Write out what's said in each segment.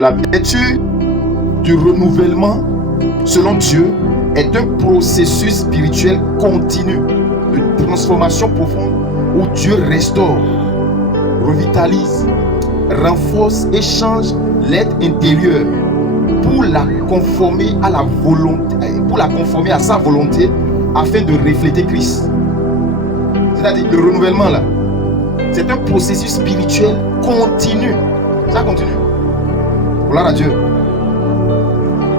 La vertu du renouvellement, selon Dieu, est un processus spirituel continu de transformation profonde où Dieu restaure, revitalise, renforce et change l'être intérieur pour la conformer à la volonté, pour la conformer à sa volonté afin de refléter Christ. C'est-à-dire le renouvellement là, c'est un processus spirituel continu. Ça continue. Gloire à Dieu.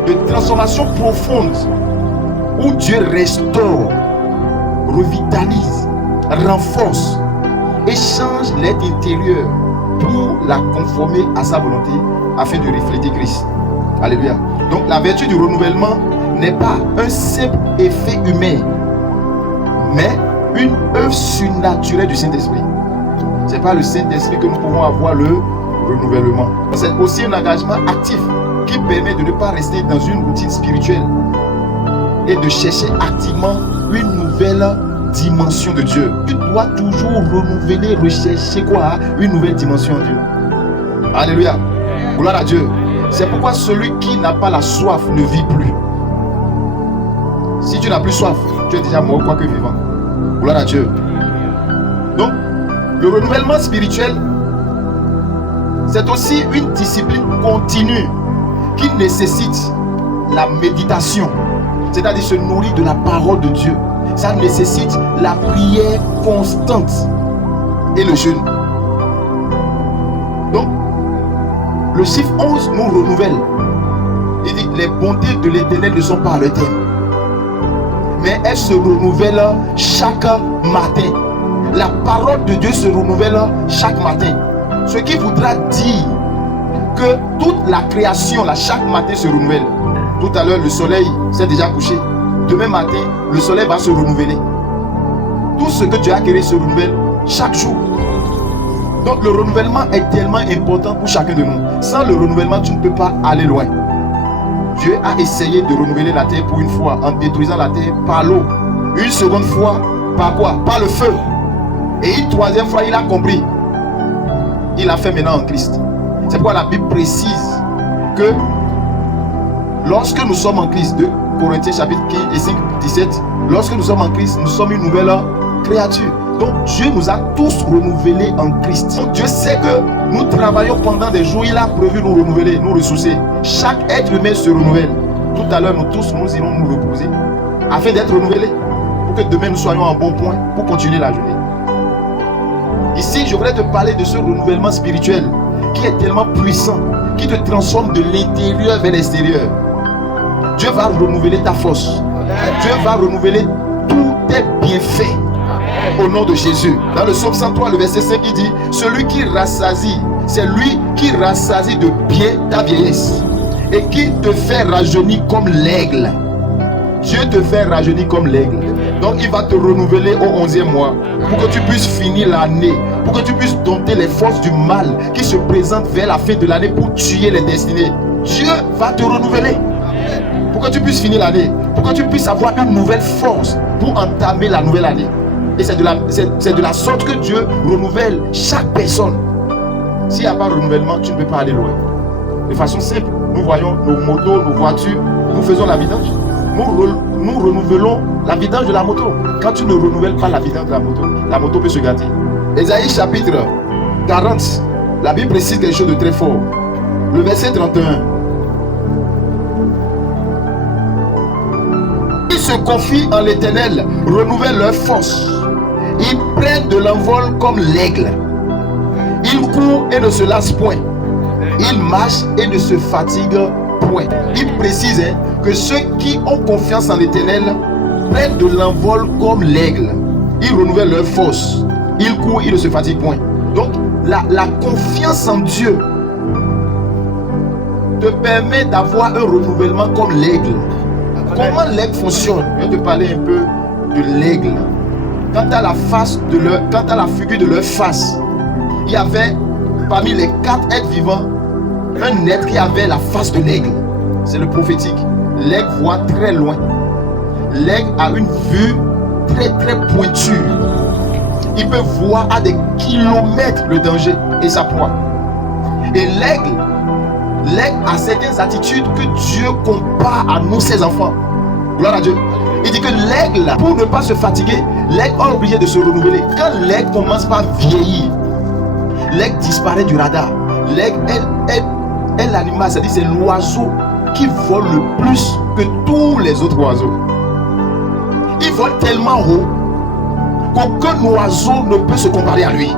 De transformation profonde où Dieu restaure, revitalise, renforce et change l'être intérieur pour la conformer à sa volonté afin de refléter Christ. Alléluia. Donc la vertu du renouvellement n'est pas un simple effet humain, mais une œuvre surnaturelle du Saint-Esprit. Ce n'est pas le Saint-Esprit que nous pouvons avoir le renouvellement. C'est aussi un engagement actif qui permet de ne pas rester dans une routine spirituelle et de chercher activement une nouvelle dimension de Dieu. Tu dois toujours renouveler, rechercher quoi? Une nouvelle dimension de Dieu. Alléluia. Gloire à Dieu. C'est pourquoi celui qui n'a pas la soif ne vit plus. Si tu n'as plus soif, tu es déjà mort quoique vivant. Gloire à Dieu. Donc, le renouvellement spirituel, c'est aussi une discipline continue qui nécessite la méditation, c'est-à-dire se nourrir de la parole de Dieu. Ça nécessite la prière constante et le jeûne. Donc, le chiffre 11 nous renouvelle. Il dit, les bontés de l'Éternel ne sont pas à leur terme, mais elles se renouvellent chaque matin. La parole de Dieu se renouvelle chaque matin. Ce qui voudra dire que toute la création, là, chaque matin se renouvelle. Tout à l'heure, le soleil s'est déjà couché. Demain matin, le soleil va se renouveler. Tout ce que Dieu a créé se renouvelle chaque jour. Donc le renouvellement est tellement important pour chacun de nous. Sans le renouvellement, tu ne peux pas aller loin. Dieu a essayé de renouveler la terre pour une fois en détruisant la terre par l'eau. Une seconde fois, par quoi? Par le feu. Et une troisième fois, il a compris. Il a fait maintenant en Christ. C'est pourquoi la Bible précise que lorsque nous sommes en Christ, 2 Corinthiens chapitre 15 et 5, 17, lorsque nous sommes en Christ, nous sommes une nouvelle créature. Donc Dieu nous a tous renouvelés en Christ. Donc Dieu sait que nous travaillons pendant des jours, il a prévu nous renouveler, nous ressourcer. Chaque être humain se renouvelle. Tout à l'heure, nous tous, nous irons nous reposer afin d'être renouvelés, pour que demain nous soyons en bon point pour continuer la journée. Ici, je voudrais te parler de ce renouvellement spirituel qui est tellement puissant, qui te transforme de l'intérieur vers l'extérieur. Dieu va renouveler ta force. Dieu va renouveler tous tes bienfaits. Au nom de Jésus. Dans le psaume 103, le verset 5, il dit, celui qui rassasie, c'est lui qui rassasie de bien ta vieillesse et qui te fait rajeunir comme l'aigle. Dieu te fait rajeunir comme l'aigle. Donc il va te renouveler au 11e mois pour que tu puisses finir l'année, pour que tu puisses dompter les forces du mal qui se présentent vers la fin de l'année pour tuer les destinées. Dieu va te renouveler pour que tu puisses finir l'année, pour que tu puisses avoir une nouvelle force pour entamer la nouvelle année. Et c'est de la sorte que Dieu renouvelle chaque personne. S'il n'y a pas de renouvellement, tu ne peux pas aller loin. De façon simple, nous voyons nos motos, nos voitures, nous faisons la vidange. Nous renouvelons la vidange de la moto. Quand tu ne renouvelles pas la vidange de la moto peut se gâter. Ésaïe chapitre 40, la Bible précise quelque chose de très fort. Le verset 31. Ils se confient en l'Éternel, renouvellent leur force. Ils prennent de l'envol comme l'aigle. Ils courent et ne se lassent point. Ils marchent et ne se fatiguent point. Il précise que ceux qui ont confiance en l'Éternel prennent de l'envol comme l'aigle. Ils renouvellent leur force. Ils courent, ils ne se fatiguent point. Donc, la confiance en Dieu te permet d'avoir un renouvellement comme l'aigle. Comment l'aigle fonctionne? Je vais te parler un peu de l'aigle. Quant à la figure de leur face, il y avait parmi les 4 êtres vivants un être qui avait la face de l'aigle. C'est le prophétique. L'aigle voit très loin. L'aigle a une vue très très pointue. Il peut voir à des kilomètres le danger et sa proie. Et l'aigle L'aigle a certaines attitudes que Dieu compare à nous, ses enfants. Gloire à Dieu. Il dit que l'aigle, pour ne pas se fatiguer, l'aigle est obligé de se renouveler. Quand l'aigle commence par vieillir, l'aigle disparaît du radar. L'aigle est l'animal, c'est-à-dire c'est l'oiseau qui vole le plus que tous les autres oiseaux. Il vole tellement haut qu'aucun oiseau ne peut se comparer à lui.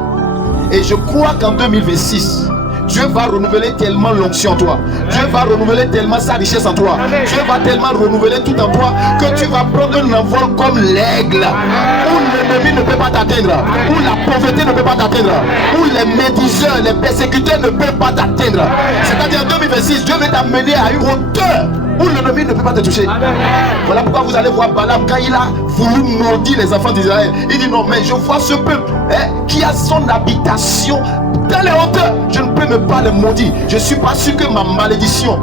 Et je crois qu'en 2026, Dieu va renouveler tellement l'onction en toi. Dieu va renouveler tellement sa richesse en toi. Dieu va tellement renouveler tout en toi que tu vas prendre un envol comme l'aigle. Où l'ennemi ne peut pas t'atteindre. Où la pauvreté ne peut pas t'atteindre. Où les médiseurs, les persécuteurs ne peuvent pas t'atteindre. C'est-à-dire en 2026, Dieu va t'amener à une hauteur où l'ennemi ne peut pas te toucher. Voilà pourquoi vous allez voir Balaam quand il a voulu maudire les enfants d'Israël. Il dit non, mais je vois ce peuple qui a son habitation dans les hauteurs. Je ne peux même pas les maudire. Je ne suis pas sûr que ma malédiction,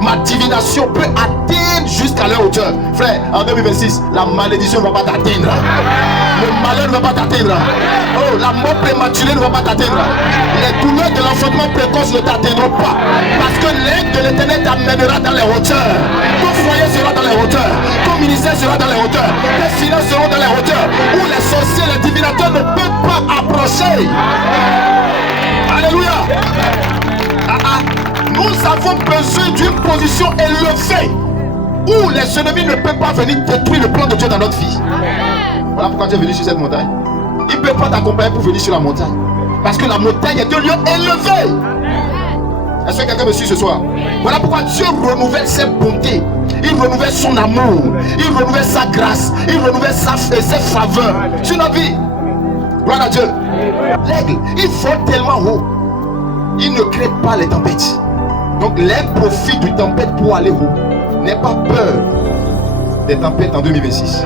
ma divination peut atteindre jusqu'à leur hauteur. Frère, en 2026, la malédiction ne va pas t'atteindre. Le malheur ne va pas t'atteindre. Oh, la mort prématurée ne va pas t'atteindre. Les douleurs de l'enfantement précoce ne t'atteindront pas. Parce que l'aigle de l'Éternel t'amènera dans les hauteurs. Ton foyer sera dans les hauteurs. Ton ministère sera dans les hauteurs. Tes finances seront dans les hauteurs. Où les sorciers, les divinateurs ne peuvent pas approcher. Alléluia. Nous avons besoin d'une position élevée où les ennemis ne peuvent pas venir détruire le plan de Dieu dans notre vie. Voilà pourquoi Dieu est venu sur cette montagne. Il ne peut pas t'accompagner pour venir sur la montagne. Parce que la montagne est un lieu élevé. Est-ce que quelqu'un me suit ce soir? Voilà pourquoi Dieu renouvelle ses bontés. Il renouvelle son amour. Il renouvelle sa grâce. Il renouvelle ses faveurs sur notre vie. Gloire à Dieu. L'aigle, il vole tellement haut. Il ne crée pas les tempêtes. Donc l'aigle profite du tempête pour aller haut. N'aie pas peur des tempêtes en 2026.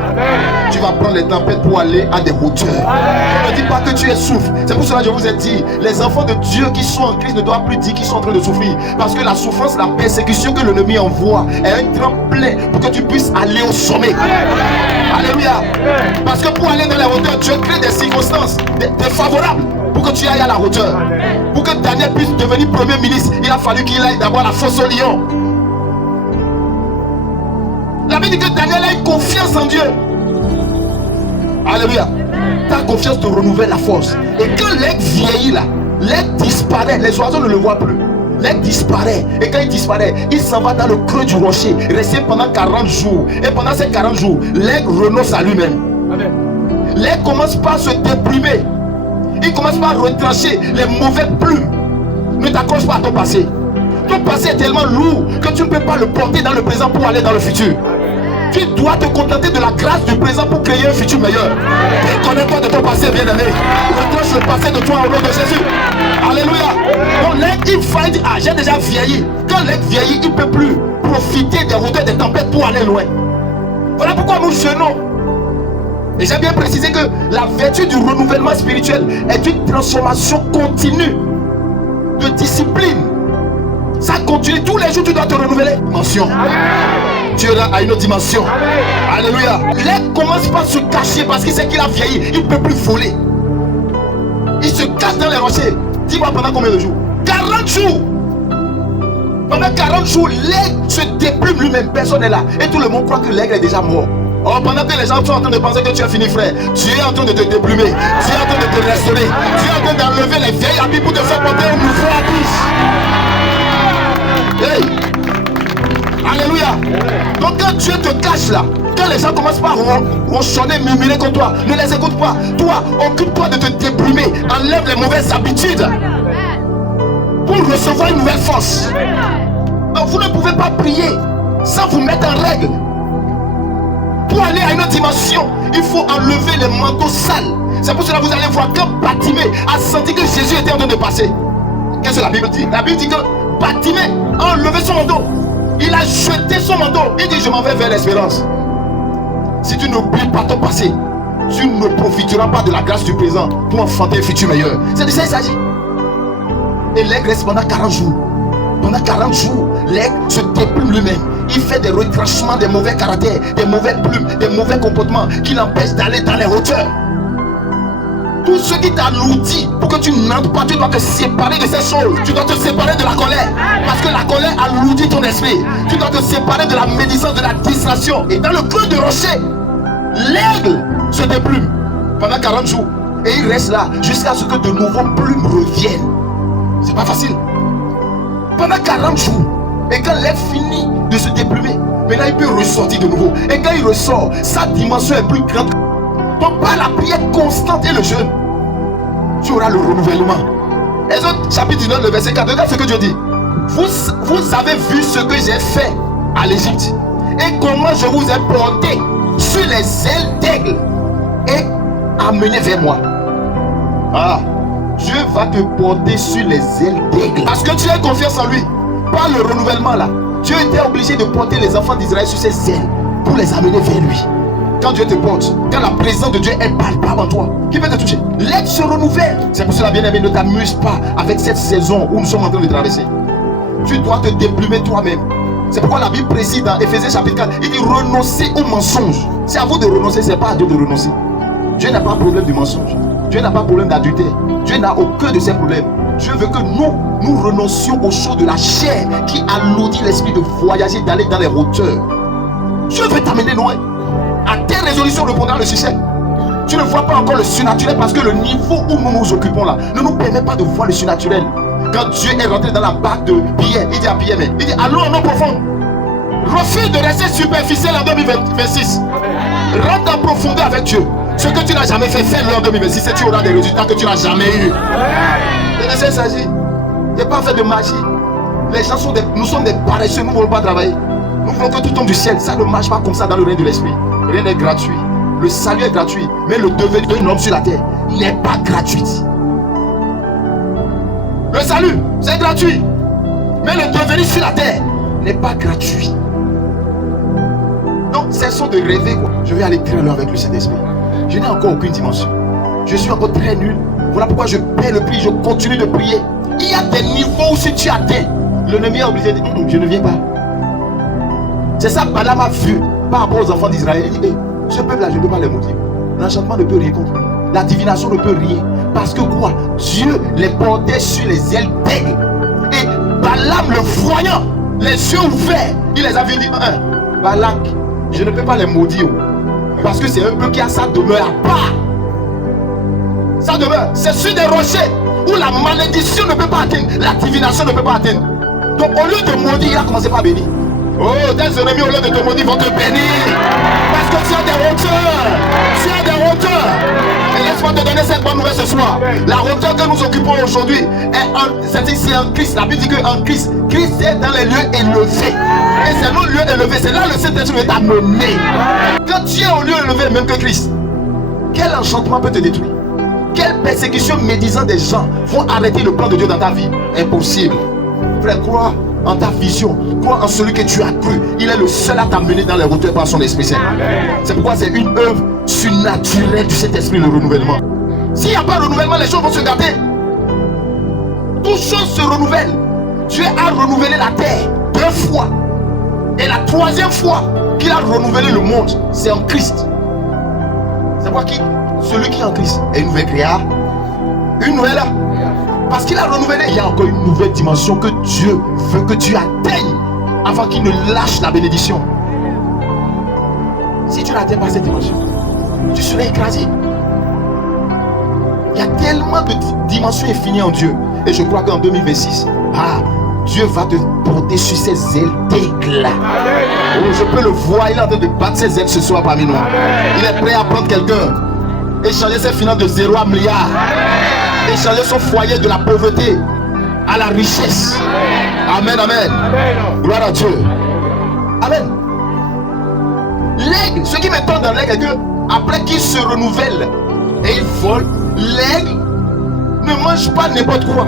Tu vas prendre les tempêtes pour aller à des hauteurs. Ne dis pas que tu es souffre. C'est pour cela que je vous ai dit, les enfants de Dieu qui sont en Christ ne doivent plus dire qu'ils sont en train de souffrir. Parce que la souffrance, la persécution que l'ennemi envoie est un tremplin pour que tu puisses aller au sommet. Alléluia. Parce que pour aller dans les hauteurs, Dieu crée des circonstances défavorables pour que tu ailles à la hauteur. Pour que Daniel puisse devenir premier ministre, il a fallu qu'il aille d'abord à la fosse au lion. La Bible dit que Daniel a eu confiance en Dieu. Alléluia. Ta confiance te renouvelle la force. Et quand l'aigle vieillit là, l'aigle disparaît. Les oiseaux ne le voient plus. L'aigle disparaît. Et quand il disparaît, il s'en va dans le creux du rocher, rester pendant 40 jours. Et pendant ces 40 jours, l'aigle renonce à lui-même. L'aigle commence par se déprimer. Il commence par retrancher les mauvais plumes. Ne t'accroche pas à ton passé. Ton passé est tellement lourd que tu ne peux pas le porter dans le présent pour aller dans le futur. Tu dois te contenter de la grâce du présent pour créer un futur meilleur. Déconnecte-toi de ton passé, bien-aimé. Retranche le passé de toi au nom de Jésus. Alléluia. Donc l'aigle, il dit, ah, j'ai déjà vieilli. Quand l'aigle vieillit, il ne peut plus profiter des hauteurs des tempêtes pour aller loin. Voilà pourquoi nous jeûnons. Et j'ai bien précisé que la vertu du renouvellement spirituel est une transformation continue de discipline. Ça continue, tous les jours tu dois te renouveler. Dimension. Tu es là à une autre dimension. Alléluia. L'aigle commence par se cacher parce qu'il sait qu'il a vieilli. Il ne peut plus voler. Il se cache dans les rochers. Dis-moi pendant combien de jours? 40 jours. Pendant 40 jours, l'aigle se déplume lui-même. Personne n'est là. Et tout le monde croit que l'aigle est déjà mort. Oh, pendant que les gens sont en train de penser que tu as fini, frère, tu es en train de te déplumer. Tu es en train de te restaurer. Tu es en train d'enlever les vieilles habits pour te faire porter un nouveau habit. Hey. Alléluia. Donc quand Dieu te cache là, quand les gens commencent par ronchonner, murmurer contre toi, ne les écoute pas. Toi, occupe-toi de te déplumer. Enlève les mauvaises habitudes pour recevoir une nouvelle force. Donc vous ne pouvez pas prier sans vous mettre en règle. Pour aller à une autre dimension, il faut enlever les manteaux sales. C'est pour cela que vous allez voir quand Bartimée a senti que Jésus était en train de passer. Qu'est-ce que la Bible dit? La Bible dit que Bartimée a enlevé son manteau. Il a jeté son manteau. Il dit, je m'en vais vers l'espérance. Si tu n'oublies pas ton passé, tu ne profiteras pas de la grâce du présent pour enfanter un futur meilleur. C'est de ça qu'il s'agit. Et l'aigle reste pendant 40 jours. Pendant 40 jours, l'aigle se déplume lui-même. Il fait des retranchements des mauvais caractères, des mauvais plumes, des mauvais comportements qui l'empêchent d'aller dans les hauteurs. Tout ce qui t'alourdit pour que tu n'entres pas, tu dois te séparer de ces choses. Tu dois te séparer de la colère. Parce que la colère alourdit ton esprit. Tu dois te séparer de la médisance, de la distraction. Et dans le creux de rocher, l'aigle se déplume pendant 40 jours. Et il reste là jusqu'à ce que de nouveaux plumes reviennent. C'est pas facile. Pendant 40 jours. Et quand l'aigle finit de se déplumer, maintenant il peut ressortir de nouveau. Et quand il ressort, sa dimension est plus grande. Donc par la prière constante et le jeûne, tu auras le renouvellement. Exode chapitre 19, le verset 4. Regarde ce que Dieu dit. Vous avez vu ce que j'ai fait à l'Égypte et comment je vous ai porté sur les ailes d'aigle et amené vers moi. Ah, Dieu va te porter sur les ailes d'aigle parce que tu as confiance en lui. Par le renouvellement là, Dieu était obligé de porter les enfants d'Israël sur ses ailes pour les amener vers lui. Quand Dieu te porte, quand la présence de Dieu est palpable en toi, qui peut te toucher? L'aigle se renouvelle. C'est pour cela, bien-aimé, ne t'amuse pas avec cette saison où nous sommes en train de traverser. Tu dois te déplumer toi-même. C'est pourquoi la Bible précise dans Éphésiens chapitre 4, il dit renoncer au mensonge. C'est à vous de renoncer, c'est pas à Dieu de renoncer. Dieu n'a pas problème du mensonge. Dieu n'a pas problème d'adultère. Dieu n'a aucun de ces problèmes. Dieu veut que nous renoncions aux choses de la chair qui alourdit l'esprit de voyager, d'aller dans les hauteurs. Dieu veut t'amener loin. À tes résolutions répondra le succès. Tu ne vois pas encore le surnaturel parce que le niveau où nous nous occupons là ne nous permet pas de voir le surnaturel. Quand Dieu est rentré dans la barque de Pierre, il dit à Pierre, il dit allons en eau profonde. Refuse de rester superficiel en 2026. Rentre en profondeur avec Dieu. Ce que tu n'as jamais fait, fais-le en 2026 et tu auras des résultats que tu n'as jamais eu. C'est de ça qu'il s'agit. Il n'y a pas fait de magie. Les gens nous sommes des paresseux, nous ne voulons pas travailler. Nous voulons que tout tombe du ciel. Ça ne marche pas comme ça dans le règne de l'esprit. Rien n'est gratuit. Le salut est gratuit, mais le devenir d'un homme sur la terre n'est pas gratuit. Le salut, c'est gratuit, mais le devenir sur la terre n'est pas gratuit. Donc, cessons de rêver, quoi. Je vais aller très loin avec le Saint-Esprit. Je n'ai encore aucune dimension. Je suis encore très nul. Voilà pourquoi je paie le prix, je continue de prier. Il y a des niveaux où si tu atteins, l'ennemi est obligé de dire je ne viens pas. C'est ça que Balaam a vu par rapport aux enfants d'Israël. Il dit ce peuple-là, je ne peux pas les maudire. L'enchantement ne peut rien contre lui. La divination ne peut rien. Parce que quoi? Dieu les portait sur les ailes d'aigle. Et Balaam, le voyant, les yeux ouverts, il les avait dit Balak, je ne peux pas les maudire. Parce que c'est un peuple qui a sa demeure à part. Sa demeure, c'est sur des rochers où la malédiction ne peut pas atteindre, la divination ne peut pas atteindre. Donc au lieu de maudire, il a commencé par bénir. Oh, tes ennemis, au lieu de te maudire, vont te bénir. Parce que tu as des hauteurs. Tu as des hauteurs. Et laisse-moi te donner cette bonne nouvelle ce soir. La hauteur que nous occupons aujourd'hui c'est en Christ. La Bible dit qu'en Christ, Christ est dans les lieux élevés. Et c'est nos lieux élevés. C'est là le Saint-Esprit est amené. Quand tu es au lieu élevé, même que Christ, quel enchantement peut te détruire? Quelle persécution médisant des gens vont arrêter le plan de Dieu dans ta vie? Impossible. Frère, crois en ta vision, crois en celui que tu as cru. Il est le seul à t'amener dans les hauteurs par son Esprit Saint. C'est pourquoi c'est une œuvre surnaturelle du Saint-Esprit, le renouvellement. S'il n'y a pas de renouvellement, les choses vont se gâter. Toutes choses se renouvellent. Dieu a renouvelé la terre 2 fois. Et la 3e fois qu'il a renouvelé le monde, c'est en Christ. C'est pourquoi celui qui est en Christ est une nouvelle créature. Une nouvelle. Parce qu'il a renouvelé. Il y a encore une nouvelle dimension que Dieu veut que tu atteignes avant qu'il ne lâche la bénédiction. Si tu n'atteins pas cette dimension, tu serais écrasé. Il y a tellement de dimensions infinies en Dieu. Et je crois qu'en 2026, Dieu va te porter sur ses ailes d'aigle. Oh, je peux le voir, il est en train de battre ses ailes ce soir parmi nous. Il est prêt à prendre quelqu'un et changer ses finances de 0 à milliard. Et changer son foyer de la pauvreté à la richesse. Amen, amen. Gloire à Dieu. Amen. L'aigle, ce qui m'étonne dans l'aigle est que après qu'il se renouvelle et il vole, l'aigle ne mange pas n'importe quoi.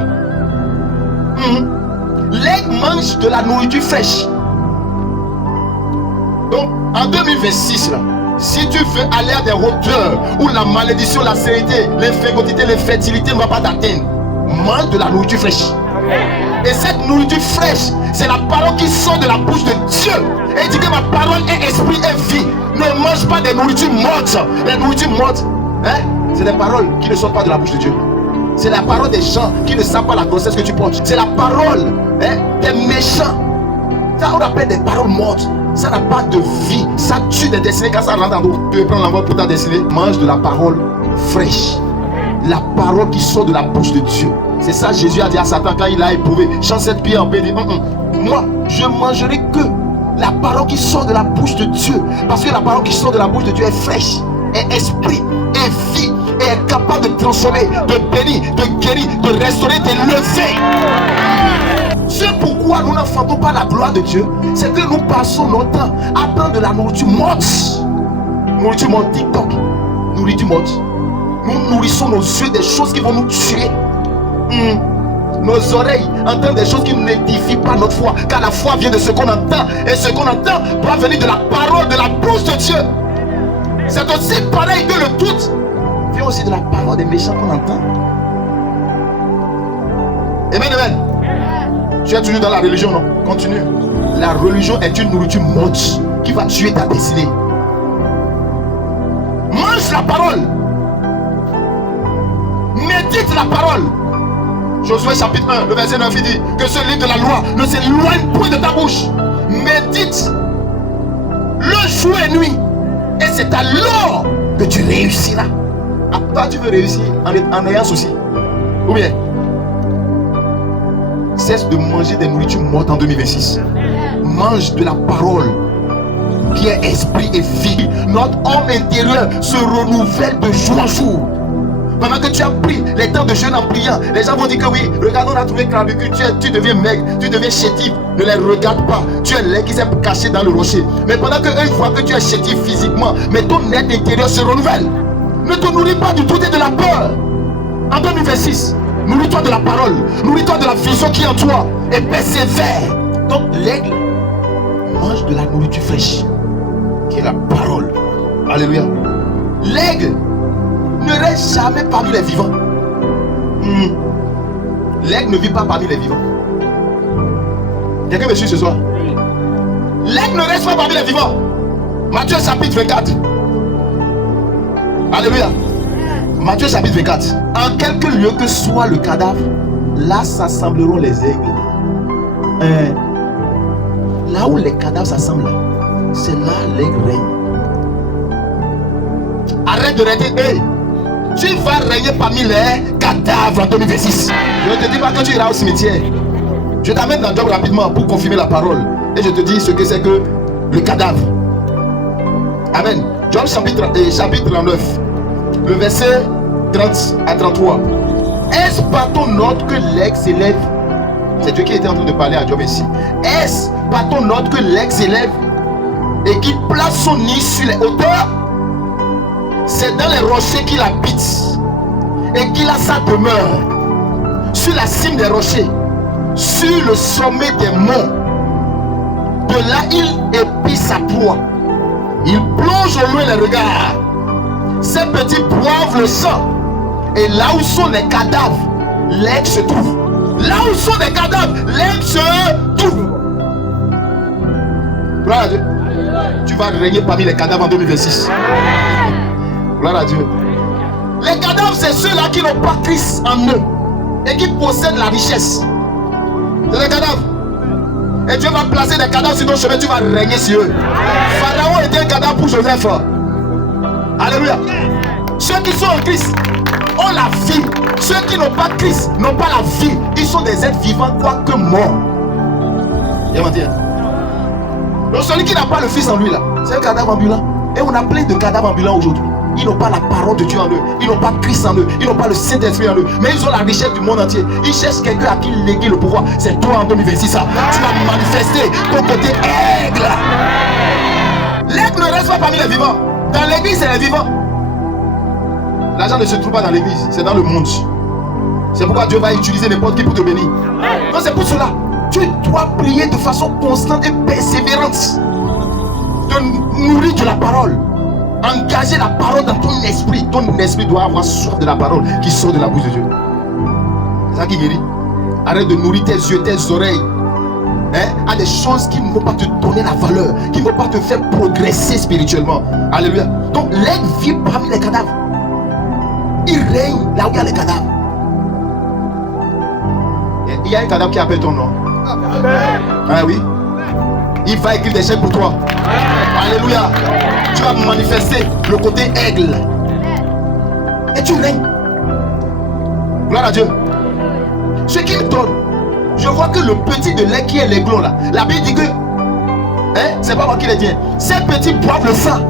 L'aigle mange de la nourriture fraîche. Donc en 2026 là, si tu veux aller à des hauteurs où la malédiction, la sérénité, l'infértilité, l'infertilité ne va pas t'atteindre, mange de la nourriture fraîche. Et cette nourriture fraîche, c'est la parole qui sort de la bouche de Dieu. Et il dit que ma parole est esprit et vie. Ne mange pas des nourritures mortes. Les nourritures mortes, C'est des paroles qui ne sortent pas de la bouche de Dieu. C'est la parole des gens qui ne savent pas la grossesse que tu portes. C'est la parole des méchants. Ça, on appelle des paroles mortes. Ça n'a pas de vie. Ça tue des destinées. Quand ça rentre en nous, tu veux prendre l'envol pour ta destinée. Mange de la parole fraîche. La parole qui sort de la bouche de Dieu. C'est ça Jésus a dit à Satan quand il a éprouvé. Chante cette pierre en paix. Il dit, moi, je mangerai que la parole qui sort de la bouche de Dieu. Parce que la parole qui sort de la bouche de Dieu est fraîche, est esprit, est vie, et est capable de transformer, de bénir, de guérir, de restaurer, de lever. C'est pourquoi nous n'enfantons pas la gloire de Dieu. C'est que nous passons notre temps à prendre de la nourriture morte. Nourriture morte, TikTok. Nourriture morte. Nous nourrissons nos yeux des choses qui vont nous tuer. Nos oreilles entendent des choses qui n'édifient pas notre foi. Car la foi vient de ce qu'on entend. Et ce qu'on entend doit venir de la parole, de la bouche de Dieu. C'est aussi pareil que le doute vient aussi de la parole des méchants qu'on entend. Amen, amen. Tu es toujours dans la religion, non? Continue. La religion est une nourriture morte qui va tuer ta destinée. Mange la parole. Médite la parole. Josué chapitre 1, le verset 9, il dit que ce livre de la loi ne s'éloigne point de ta bouche. Médite le jour et nuit. Et c'est alors que tu réussiras. Ah, toi, tu veux réussir en ayant souci. Ou bien, cesse de manger des nourritures mortes en 2026. Mange de la parole qui est esprit et vie. Notre homme intérieur se renouvelle de jour en jour. Pendant que tu as pris les temps de jeûne en priant, les gens vont dire que oui, regarde, on a trouvé clavicule, tu deviens maigre, tu deviens chétif. Ne les regarde pas, tu es l'air qui s'est caché dans le rocher. Mais pendant qu'eux voient que tu es chétif physiquement, mais ton être intérieur se renouvelle. Ne te nourris pas du tout et de la peur. En 2026, nourris-toi de la parole, nourris-toi de la vision qui est en toi et persévère. Donc l'aigle mange de la nourriture fraîche, qui est la parole. Alléluia. L'aigle ne reste jamais parmi les vivants. L'aigle ne vit pas parmi les vivants. Quelqu'un me suit ce soir? L'aigle ne reste pas parmi les vivants. Matthieu chapitre 24. Alléluia. Matthieu chapitre 24. En quelque lieu que soit le cadavre, là s'assembleront les aigles. Là où les cadavres s'assemblent, c'est là l'aigle règne. Arrête de rester. Hey, tu vas régner parmi les cadavres en 2026. Je ne te dis pas que tu iras au cimetière. Je t'amène dans le job rapidement pour confirmer la parole. Et je te dis ce que c'est que le cadavre. Amen. Job chapitre 39, le verset 30 à 33. Est-ce par ton ordre que l'aigle s'élève? C'est Dieu qui était en train de parler à Job ici. Est-ce par ton ordre que l'aigle s'élève et qu'il place son nid sur les hauteurs? C'est dans les rochers qu'il habite et qu'il a sa demeure, sur la cime des rochers, sur le sommet des monts. De là il épie sa proie, il plonge au loin les regards. Ces petits boivent le sang, et là où sont les cadavres, l'aigle se trouve. Là où sont les cadavres, l'aigle se trouve. Gloire à Dieu. Tu vas régner parmi les cadavres en 2026. Gloire à Dieu. Les cadavres, c'est ceux-là qui n'ont pas Christ en eux et qui possèdent la richesse. C'est les cadavres. Et Dieu va placer des cadavres sur ton chemin, tu vas régner sur eux. Pharaon était un cadavre pour Joseph. Alléluia. Ceux qui sont en Christ ont la vie. Ceux qui n'ont pas Christ n'ont pas la vie. Ils sont des êtres vivants, quoique morts. Il va dire. Donc celui qui n'a pas le Fils en lui là, c'est un cadavre ambulant. Et on a plein de cadavres ambulants aujourd'hui. Ils n'ont pas la parole de Dieu en eux. Ils n'ont pas Christ en eux. Ils n'ont pas le Saint-Esprit en eux. Mais ils ont la richesse du monde entier. Ils cherchent quelqu'un à qui léguer le pouvoir. C'est toi en 2026. Tu vas manifester ton côté aigle. L'aigle ne reste pas parmi les vivants. Dans l'église, c'est les vivants. L'argent ne se trouve pas dans l'église. C'est dans le monde. C'est pourquoi Dieu va utiliser n'importe qui pour te bénir. Donc c'est pour cela. Tu dois prier de façon constante et persévérante. De nourrir de la parole. Engager la parole dans ton esprit. Ton esprit doit avoir soif de la parole qui sort de la bouche de Dieu. C'est ça qui guérit. Arrête de nourrir tes yeux, tes oreilles à des choses qui ne vont pas te donner la valeur, qui ne vont pas te faire progresser spirituellement. Alléluia. Donc l'aigle vit parmi les cadavres. Il règne là où il y a les cadavres. Il y a un cadavre qui appelle ton nom. Ah oui. Il va écrire des chèques pour toi. Alléluia. Tu vas manifester le côté aigle. Et tu règnes. Gloire à Dieu. Ce qui me donne, je vois que le petit de lait qui est l'aiglon là, la Bible dit que, c'est pas moi qui l'ai dit, ces petits boivent le sang.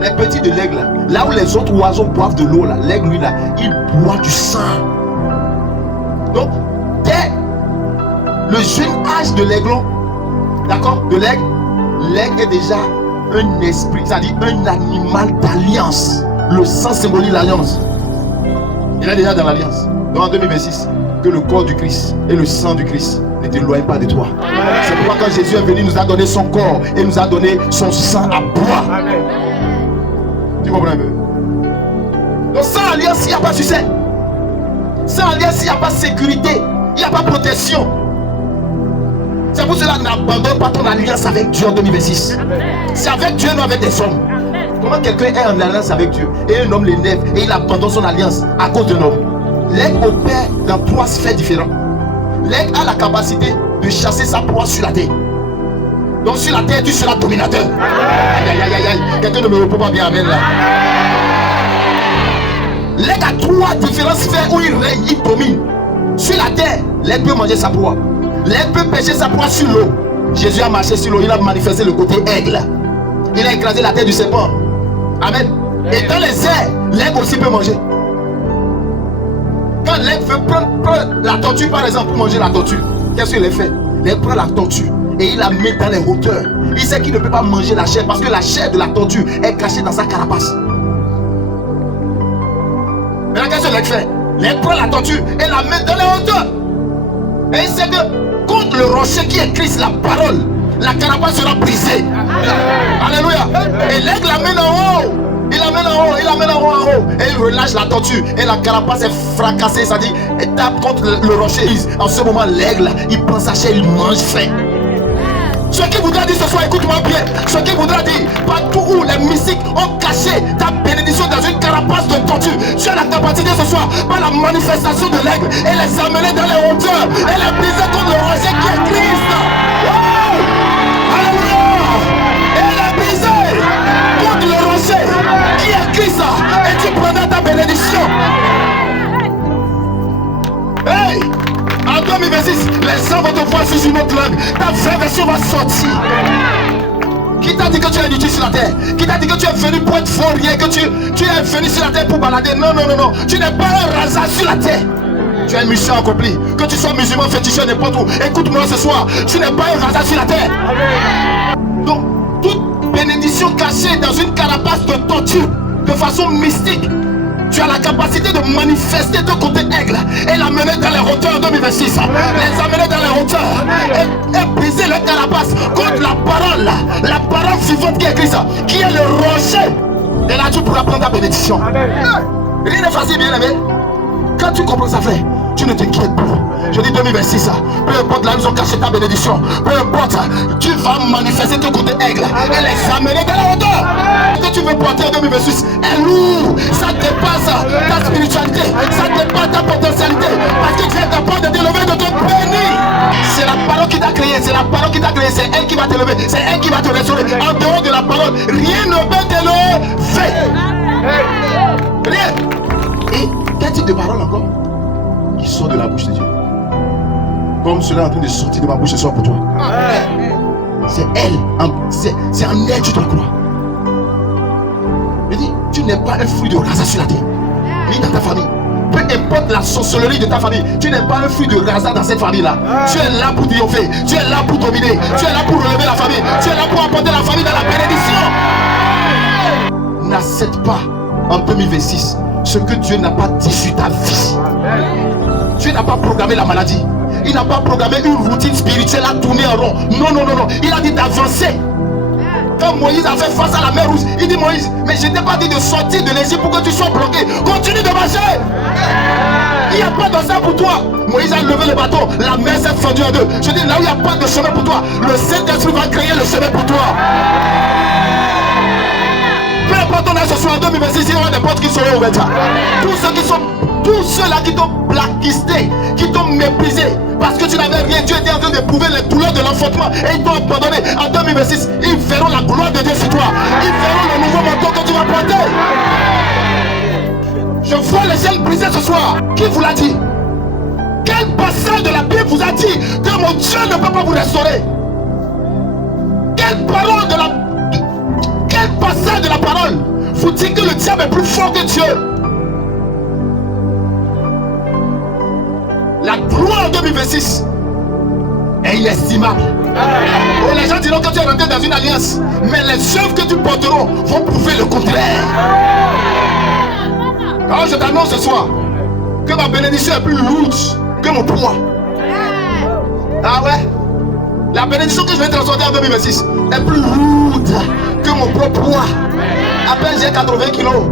Les petits de l'aigle là où les autres oiseaux boivent de l'eau là, l'aigle lui là, il boit du sang. Donc, dès le jeune âge de l'aiglon, d'accord, de l'aigle, l'aigle est déjà un esprit, c'est-à-dire un animal d'alliance. Le sang symbolise l'alliance. Il est déjà dans l'alliance. Donc en 2026, que le corps du Christ et le sang du Christ ne t'éloignent pas de toi. C'est pourquoi quand Jésus est venu, il nous a donné son corps et nous a donné son sang à boire. Tu comprends un peu? Donc sans alliance, il n'y a pas succès. Sans alliance, il n'y a pas sécurité. Il n'y a pas protection. C'est pour cela que n'abandonne pas ton alliance avec Dieu en 2026. C'est avec Dieu, non avec des hommes. Comment quelqu'un est en alliance avec Dieu et un homme l'énerve et il abandonne son alliance à cause d'un homme? L'aigle opère dans 3 sphères différentes. L'aigle a la capacité de chasser sa proie sur la terre. Donc sur la terre, tu seras dominateur. Aïe aïe aïe aïe. Quelqu'un ne me répond pas bien, amen là. L'aigle a 3 différentes sphères où il règne, il domine. Sur la terre, l'aigle peut manger sa proie. L'aigle peut pêcher sa proie sur l'eau. Jésus a marché sur l'eau, il a manifesté le côté aigle. Il a écrasé la tête du serpent. Amen. Et dans les airs, l'aigle aussi peut manger. Quand l'aigle veut prendre la tortue par exemple pour manger la tortue, qu'est-ce qu'il fait? L'aigle prend la tortue et il la met dans les hauteurs. Il sait qu'il ne peut pas manger la chair parce que la chair de la tortue est cachée dans sa carapace. Maintenant qu'est-ce que l'aigle fait? L'aigle prend la tortue et la met dans les hauteurs. Et il sait que contre le rocher qui est Christ, la parole, la carapace sera brisée. Alléluia. Et l'aigle l'amène en haut. Il l'amène en haut, il l'amène en haut, et il relâche la tortue. Et la carapace est fracassée, ça dit, et tape contre le rocher. En ce moment, l'aigle, il prend sa chair, il mange faim. Ce qui voudra dire ce soir, écoute-moi bien. Ce qui voudra dire, partout où les mystiques ont caché ta bénédiction dans une carapace de tortue, tu as la capacité ce soir, par la manifestation de l'aigle, et les amener dans les hauteurs, et les briser contre le rocher qui est Christ. Qui est Christ et tu prendras ta bénédiction. Hey, en 2026, les gens vont te voir sur une autre langue. Ta vraie version va sortir. Qui t'a dit que tu es inutile sur la terre? Qui t'a dit que tu es venu pour être fort rien? Que tu es venu sur la terre pour balader? Non, non, non, non. Tu n'es pas un rasage sur la terre. Tu as une mission accomplie. Que tu sois musulman, féticheur, n'importe où. Écoute-moi ce soir. Tu n'es pas un rasage sur la terre. Donc, toute bénédiction cachée dans une carapace de tortue, de façon mystique, tu as la capacité de manifester ton côté aigle et l'amener dans les hauteurs 2026. Les amener dans les hauteurs et briser leur carapace contre la parole vivante qui est Christ, qui est le rocher. Et là, tu pourras prendre ta bénédiction. Rien n'est facile, bien aimé. Quand tu comprends ça, frère, tu ne t'inquiètes pas. Je dis 2026, peu importe là où ils ont caché ta bénédiction, peu importe, tu vas manifester ton côté aigle et les amener dans la hauteur. Ce que tu veux porter en 2026 est lourd. Ça dépasse ta spiritualité, ça dépasse ta potentialité. Parce que Dieu est capable de t'élever, de te bénir. C'est la parole qui t'a créé, c'est la parole qui t'a créé, c'est elle qui va t'élever, c'est elle qui va te restaurer. En dehors de la parole, rien ne peut t'élever. Rien. Et quel type de parole encore qui sort de la bouche de Dieu? Comme cela est en train de sortir de ma bouche ce soir pour toi. C'est elle, c'est en elle que tu dois croire. Je dis, tu n'es pas un fruit de hasard sur la terre, ni dans ta famille. Peu importe la sorcellerie de ta famille, tu n'es pas un fruit de hasard dans cette famille-là. Tu es là pour triompher, tu es là pour dominer, tu es là pour relever la famille, tu es là pour apporter la famille dans la bénédiction. N'accepte pas en 2026 ce que Dieu n'a pas dit sur ta vie. Dieu n'a pas programmé la maladie. Il n'a pas programmé une routine spirituelle à tourner en rond. Non, non, non, non. Il a dit d'avancer. Quand Moïse a fait face à la mer rouge, il dit Moïse, mais je ne t'ai pas dit de sortir de l'Égypte pour que tu sois bloqué. Continue de marcher. Il n'y a pas de ça pour toi. Moïse a levé le bateau, la mer s'est fendue en deux. Je dis là où il n'y a pas de chemin pour toi, le Saint-Esprit va créer le chemin pour toi. Peu importe dans ton âge ce soir en 2026, il y aura des portes qui seront ouvertes. Tous ceux-là qui t'ont blacklisté, qui t'ont méprisé, parce que tu n'avais rien, Dieu était en train d'éprouver les douleurs de l'enfantement et ils t'ont abandonné. En 2026, ils verront la gloire de Dieu sur toi. Ils verront le nouveau manteau que tu vas porter. Je vois les chaînes brisées ce soir. Qui vous l'a dit? Quel passage de la Bible vous a dit que mon Dieu ne peut pas vous restaurer? Quelle parole de la... Quel passage de la parole vous dit que le diable est plus fort que Dieu? La gloire en 2026 est inestimable. Oh, les gens diront que tu es rentré dans une alliance, mais les œuvres que tu porteras vont prouver le contraire. Alors je t'annonce ce soir que ma bénédiction est plus lourde que mon poids. Ah ouais? La bénédiction que je vais transporter en 2026 est plus lourde que mon propre poids. À peine j'ai 80 kilos.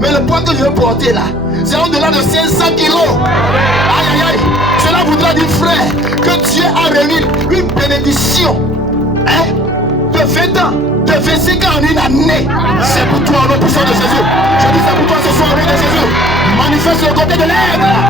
Mais le poids que je vais porter là, c'est au-delà de 500 kilos. Aïe aïe aïe. Cela voudra dire, frère, que Dieu a réuni une bénédiction de 20 ans, de 25 ans en une année. C'est pour toi, au nom puissant de Jésus. Je dis c'est pour toi ce soir, au nom de Jésus. Manifeste le côté de l'aigle.